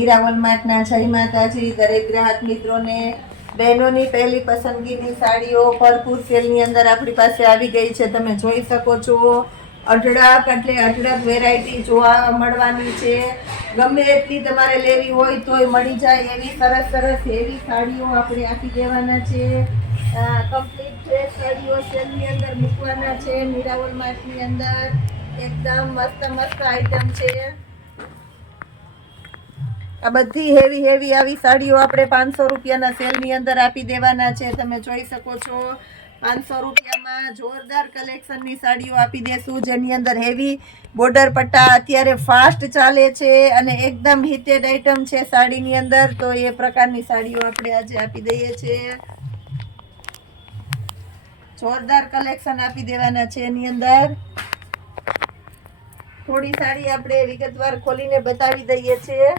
મીરાવલ માર્ટના જય માતાજી દરેક ગ્રાહક મિત્રોને બહેનોની પહેલી પસંદગીની સાડીઓ ભરપૂર સેલની અંદર આપણી પાસે આવી ગઈ છે. તમે જોઈ શકો છો અઢળક એટલે અઢળક વેરાયટી જોવા મળવાની છે. ગમે એટલી તમારે લેવી હોય તોય મળી જાય એવી સરસ સરસ એવી સાડીઓ આપણે આપી દેવાના છે. કમ્પ્લીટ ડ્રેસ સાડીઓ સેલની અંદર મૂકવાના છે. મીરાવલ માર્ટની અંદર એકદમ મસ્ત મસ્ત આઈટમ છે. આ બધી હેવી હેવી આવી સાડીઓ આપણે 500 રૂપિયાના સેલની અંદર આપી દેવાના છે. તમે જોઈ શકો છો 500 રૂપિયામાં જોરદાર કલેક્શનની સાડીઓ આપી દેશું, જેની અંદર હેવી બોર્ડર પટ્ટા અત્યારે ફાસ્ટ ચાલે છે અને એકદમ હિટેડ આઈટમ છે સાડીની અંદર. તો એ પ્રકારની સાડીઓ આપણે આજે આપી દઈએ છીએ. જોરદાર કલેક્શન આપી દેવાના છે. એની અંદર થોડી સાડી આપણે વિગતવાર ખોલીને બતાવી દઈએ છીએ.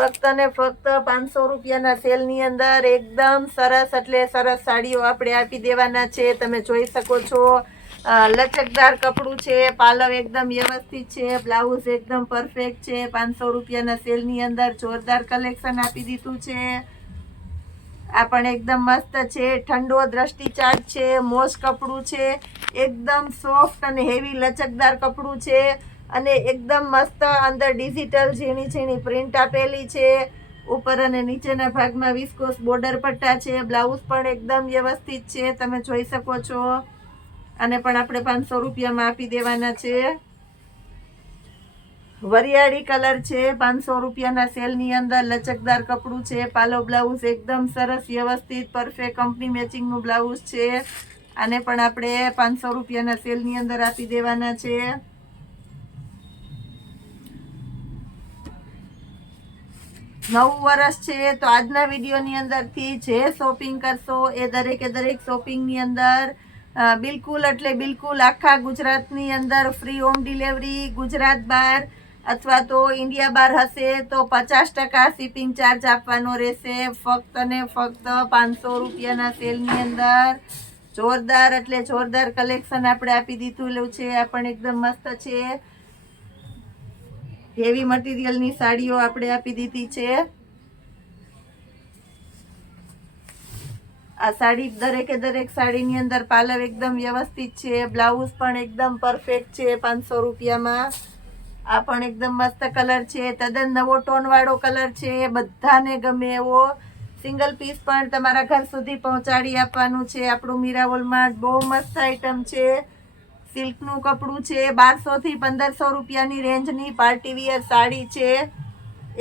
ફક્ત ને ફક્ત 500 રૂપિયાના સેલની અંદર એકદમ સરસ એટલે સરસ સાડીઓ આપણે આપી દેવાના છે. તમે જોઈ શકો છો લચકદાર કપડું છે, પાલવ એકદમ વ્યવસ્થિત છે, બ્લાઉઝ એકદમ પરફેક્ટ છે. 500 રૂપિયાના સેલની અંદર જોરદાર કલેક્શન આપી દીધું છે. આ પણ એકદમ મસ્ત છે, ઠંડો દ્રષ્ટિ ચાર્ટ છે, મોસ કપડું છે, એકદમ સોફ્ટ અને હેવી લચકદાર કપડું છે અને એકદમ મસ્ત અંદર ડિજિટલ ઝીણી ઝીણી પ્રિન્ટ આપેલી છે. ઉપર અને નીચેના ભાગમાં વિસ્કોસ બોર્ડર પટ્ટા છે. બ્લાઉઝ પણ એકદમ વ્યવસ્થિત છે. તમે જોઈ શકો છો. અને પણ આપણે 500 રૂપિયામાં આપી દેવાના છે. વરિયાળી કલર છે, 500 રૂપિયાના સેલની અંદર લચકદાર કપડું છે. પાલો બ્લાઉઝ એકદમ સરસ વ્યવસ્થિત પરફેક્ટ કંપની મેચિંગનું બ્લાઉઝ છે. આને પણ આપણે 500 રૂપિયાના સેલની અંદર આપી દેવાના છે. નવું વર્ષ છે તો આજના વિડીયોની અંદરથી જે શોપિંગ કરશો એ દરેકે દરેક શોપિંગની અંદર બિલકુલ એટલે બિલકુલ આખા ગુજરાતની અંદર ફ્રી હોમ ડિલિવરી. ગુજરાત બહાર અથવા તો ઇન્ડિયા બહાર હશે તો 50% શિપિંગ ચાર્જ આપવાનો રહેશે. ફક્ત ને ફક્ત 500 રૂપિયાના સેલની અંદર જોરદાર એટલે જોરદાર કલેક્શન આપણે આપી દીધું છે. આ પણ એકદમ મસ્ત છે. હેવી મટીરિયલની સાડીઓ આપણે આપી દીધી છે. આ સાડી દરેકે દરેક સાડીની અંદર પાલવ એકદમ વ્યવસ્થિત છે, બ્લાઉઝ પણ એકદમ પરફેક્ટ છે. 500 રૂપિયામાં આ પણ એકદમ મસ્ત કલર છે, તદ્દન નવો ટોન વાળો કલર છે, બધાને ગમે એવો. સિંગલ પીસ પણ તમારા ઘર સુધી પહોંચાડી આપવાનું છે. આપણું મીરાવોલમાં બહુ મસ્ત આઈટમ છે. સિલ્કનું કપડું છે, 1200 થી 1500 રૂપિયાની રેન્જની પાર્ટી વિયર સાડી છે.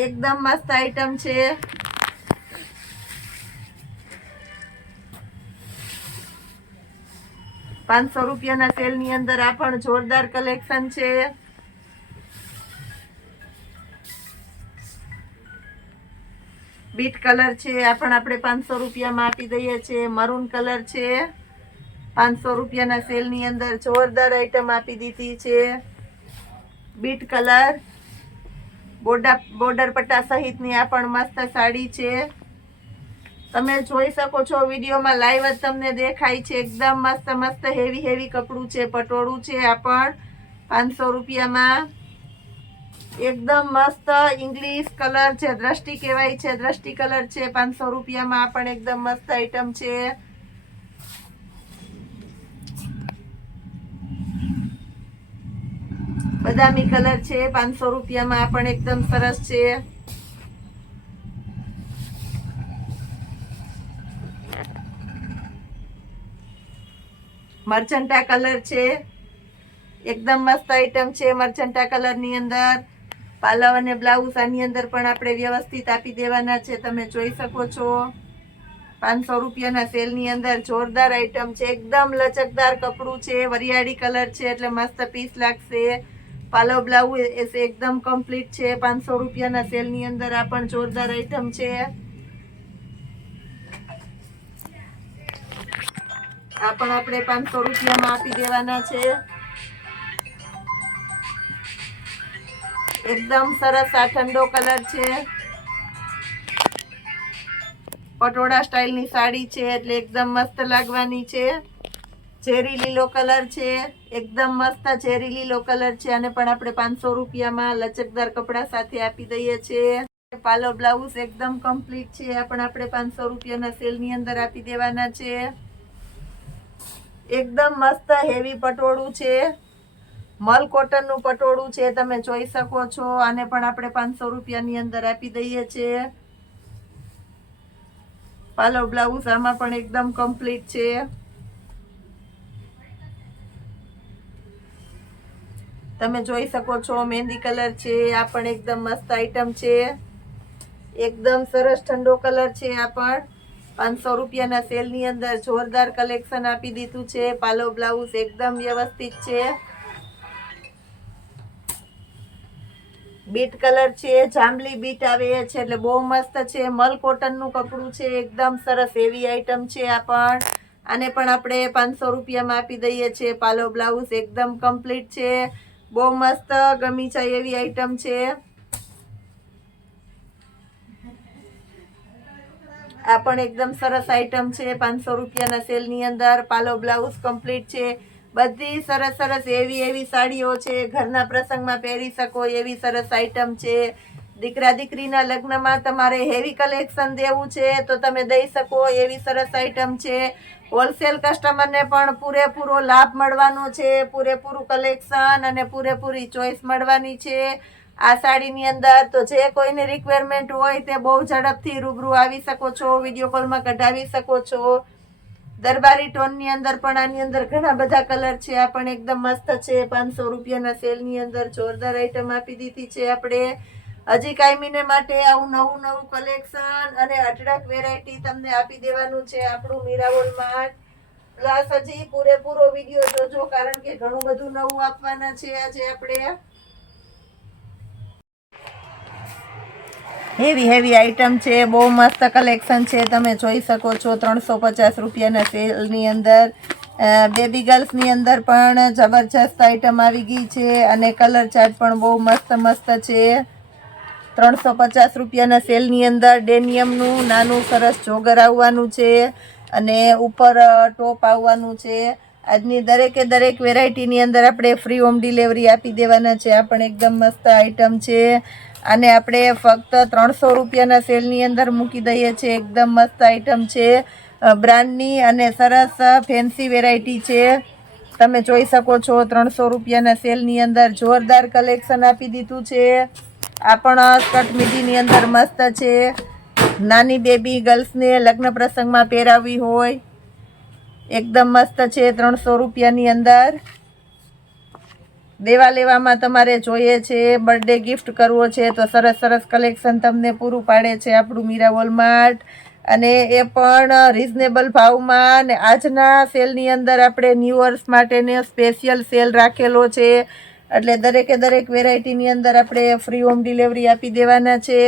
એકદમ મસ્ત આઈટમ છે. ₹500 સેલની અંદર આ પણ જોરદાર કલેક્શન છે. બીટ કલર છે, આ પણ આપણે 500 રૂપિયામાં આપી દઈએ છીએ. મરૂન કલર છે, 500 રૂપિયાના સેલની અંદર જોરદાર આઈટમ આપી દીધી છે. બીટ કલર બોર્ડર પટ્ટા સહિતની આ પણ મસ્ત સાડી છે. તમે જોઈ શકો છો વિડીયોમાં લાઈવ જ તમને દેખાય છે. એકદમ મસ્ત મસ્ત હેવી હેવી કપડું છે, પટોળું છે. આ પણ 500 રૂપિયામાં એકદમ મસ્ત ઇંગ્લિશ કલર છે, દ્રષ્ટિ કહેવાય છે, દ્રષ્ટિ કલર છે. 500 રૂપિયામાં આ પણ એકદમ મસ્ત આઈટમ છે. બદામી કલર છે, 500 રૂપિયામાં આ પણ એકદમ સરસ છે. મર્ચન્ટા કલર છે, એકદમ મસ્ત આઈટમ છે. મર્ચન્ટા કલરની અંદર પાલવ અને બ્લાઉઝ આની અંદર પણ આપણે વ્યવસ્થિત આપી દેવાના છે. તમે જોઈ શકો છો 500 રૂપિયાના સેલની અંદર જોરદાર આઈટમ છે. એકદમ લચકદાર કપડું છે, વરિયાળી કલર છે એટલે મસ્ત પીસ લાગશે. પાલવ બ્લાઉઝ એકદમ કમ્પ્લીટ છે. 500 રૂપિયાના સેલની અંદર આ પણ જોરદાર આઈટમ છે. આ પણ આપણે 500 રૂપિયામાં આપી દેવાના છે. એકદમ સરસ આ ઠંડો કલર છે. પટોળા સ્ટાઇલની સાડી છે એટલે એકદમ મસ્ત લાગવાની છે. ચેરી લીલો કલર છે, એકદમ મસ્ત ચેરી લીલો કલર છે. અને પણ આપણે 500 રૂપિયામાં લચકદાર કપડા સાથે આપી દઈએ છીએ. પાલો બ્લાઉઝ એકદમ કમ્પ્લીટ છે, આ પણ આપણે 500 રૂપિયાના સેલની અંદર આપી દેવાના છે. એકદમ મસ્ત હેવી પટોળું છે, મલ કોટનનું પટોળું છે, તમે જોઈ શકો છો. આને પણ આપણે 500 રૂપિયાની અંદર આપી દઈએ છીએ. પાલો બ્લાઉઝ આમાં પણ એકદમ કમ્પ્લીટ છે. તમે જોઈ શકો છો મહેંદી કલર છે, આ પણ એકદમ મસ્ત આઈટમ છે, એકદમ સરસ ઠંડો કલર છે. આ પણ 500 રૂપિયાના સેલની અંદર જોરદાર કલેક્શન આપી દીધું છે. પાલો બ્લાઉઝ એકદમ વ્યવસ્થિત છે. બીટ કલર છે, જાંબલી બીટ આવે છે, એટલે બહુ મસ્ત છે. મલ કોટનનું કપડું છે, એકદમ સરસ એવી આઈટમ છે. આ પણ આને પણ આપણે 500 રૂપિયામાં આપી દઈએ છીએ. પાલો બ્લાઉઝ એકદમ કમ્પ્લીટ છે, બહુ મસ્ત ગમી જાય એવી આઈટમ છે. આ પણ એકદમ સરસ આઈટમ છે, 500 રૂપિયાના સેલની અંદર. પાલો બ્લાઉઝ કમ્પ્લીટ છે. બધી સરસ સરસ એવી સાડીઓ છે, ઘરના પ્રસંગમાં પહેરી શકો એવી સરસ આઈટમ છે. દીકરા દીકરીના લગ્નમાં તમારે હેવી કલેક્શન દેવું છે તો તમે દઈ શકો એવી સરસ આઈટમ છે. હોલસેલ કસ્ટમરને પણ પૂરેપૂરો લાભ મળવાનો છે, પૂરેપૂરું કલેક્શન અને પૂરેપૂરી ચોઈસ મળવાની છે આ સાડીની અંદર. તો જે કોઈને રિક્વાયરમેન્ટ હોય તે બહુ ઝડપથી રૂબરૂ આવી શકો છો, વિડીયો કોલમાં કઢાવી શકો છો. દરબારી ટોનની અંદર પણ આની અંદર ઘણા બધા કલર છે, આ પણ એકદમ મસ્ત છે. 500 રૂપિયાના સેલની અંદર જોરદાર આઈટમ આપી દીધી છે આપણે. હજી કાયમીને માટે આવું નવું નવું કલેક્શન અને અઢળક વેરાયટી તમને આપી દેવાનું છે આપણું મીરાવોલ માર્ટ. પ્લસ હજી પૂરેપૂરો વિડીયો જોજો, કારણ કે ઘણું બધું નવું આપવાના છે આજે આપણે. હેવી આઈટમ છે, બહુ મસ્ત કલેક્શન છે, તમે જોઈ શકો છો. 350 રૂપિયાના સેલની અંદર બેબી ગર્લ્સની અંદર પણ જબરજસ્ત આઈટમ આવી ગઈ છે અને કલર ચાર્ટ પણ બહુ મસ્ત છે. 350 રૂપિયાના સેલની અંદર ડેનિયમનું નાનું સરસ જોગર આવવાનું છે અને ઉપર ટોપ આવવાનું છે. આજની દરેક વેરાયટીની અંદર આપણે ફ્રી હોમ ડિલિવરી આપી દેવાના છે. આ પણ એકદમ મસ્ત આઈટમ છે. આને આપણે ફક્ત 300 રૂપિયાના સેલની અંદર મૂકી દઈએ છીએ. એકદમ મસ્ત આઈટમ છે, બ્રાન્ડની અને સરસ ફેન્સી વેરાયટી છે. તમે જોઈ શકો છો 300 રૂપિયાના સેલની અંદર જોરદાર કલેક્શન આપી દીધું છે. આ પણ સ્કર્ટ મીડીની અંદર મસ્ત છે. નાની બેબી ગર્લ્સને લગ્ન પ્રસંગમાં પહેરાવી હોય એકદમ મસ્ત છે. 300 રૂપિયાની અંદર દેવા લેવામાં તમારે જોઈએ છે, બર્થડે ગિફ્ટ કરવો છે તો સરસ કલેક્શન તમને પૂરું પાડે છે આપણું મીરાવોલ માર્ટ. અને એ પણ રિઝનેબલ ભાવમાં. અને આજના સેલની અંદર આપણે ન્યૂ વર્ષ માટેને સ્પેશિયલ સેલ રાખેલો છે, એટલે દરેક વેરાયટીની અંદર આપણે ફ્રી હોમ ડિલિવરી આપી દેવાના છે.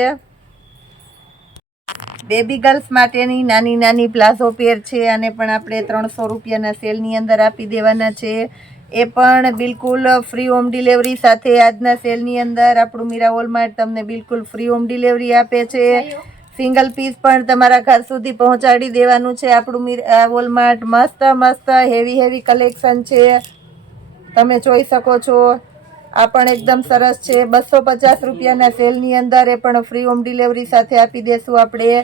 બેબી ગર્લ્સ માટેની નાની પ્લાઝો પેર છે, અને પણ આપણે 300 રૂપિયાના સેલની અંદર આપી દેવાના છે. એ પણ બિલકુલ ફ્રી હોમ ડિલિવરી સાથે આજના સેલની અંદર આપણું મીરાવોલ માર્ટ તમને બિલકુલ ફ્રી હોમ ડિલિવરી આપે છે. સિંગલ પીસ પણ તમારા ઘર સુધી પહોંચાડી દેવાનું છે આપણું મીરાવોલ માર્ટ. મસ્ત હેવી કલેક્શન છે, તમે જોઈ શકો છો. આ પણ એકદમ સરસ છે. 250 રૂપિયાના સેલની અંદર એ પણ ફ્રી હોમ ડિલિવરી સાથે આપી દેશું આપણે.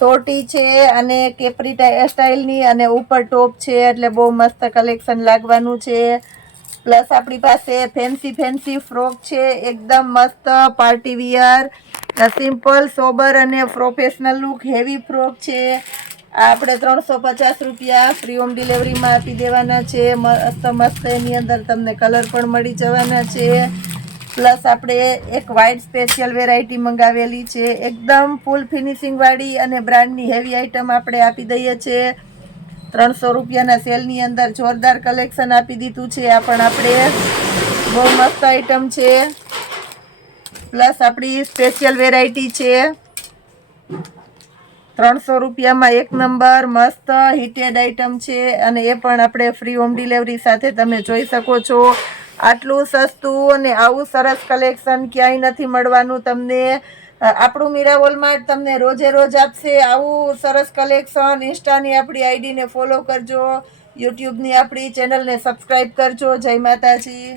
સોટી છે અને કેપરી સ્ટાઇલની અને ઉપર ટોપ છે, એટલે બહુ મસ્ત કલેક્શન લાગવાનું છે. પ્લસ આપણી પાસે ફેન્સી ફ્રોક છે, એકદમ મસ્ત પાર્ટી વિયર, સિમ્પલ સોબર અને પ્રોફેશનલ લુક હેવી ફ્રોક છે. આપણે 350 રૂપિયા ફ્રી હોમ ડિલિવરીમાં આપી દેવાના છે. મસ્ત એની અંદર તમને કલર પણ મળી જવાના છે. પ્લસ આપણે એક વ્હાઇટ સ્પેશિયલ વેરાયટી મંગાવેલી છે, એકદમ ફૂલ ફિનિશિંગ વાળી અને બ્રાન્ડની હેવી આઈટમ આપણે આપી દઈએ છીએ 300 રૂપિયાના સેલની અંદર. જોરદાર કલેક્શન આપી દીધું છે. આ પણ આપણે બહુ મસ્ત આઈટમ છે. પ્લસ આપણી સ્પેશિયલ વેરાયટી છે, 300 રૂપિયામાં એક નંબર મસ્ત હિટેડ આઈટમ છે, અને એ પણ આપણે ફ્રી હોમ ડિલિવરી સાથે તમે જોઈ શકો છો. આટલું સસ્તું અને આવું સરસ કલેક્શન ક્યાંય નથી મળવાનું તમને. આપણું મીરા વોલમાર્ટ તમને રોજે રોજ આપશે આવું સરસ કલેક્શન. ઇન્સ્ટાની આપણી આઈડીને ફોલો કરજો, યુટ્યુબની આપણી ચેનલને સબસ્ક્રાઈબ કરજો. જય માતાજી.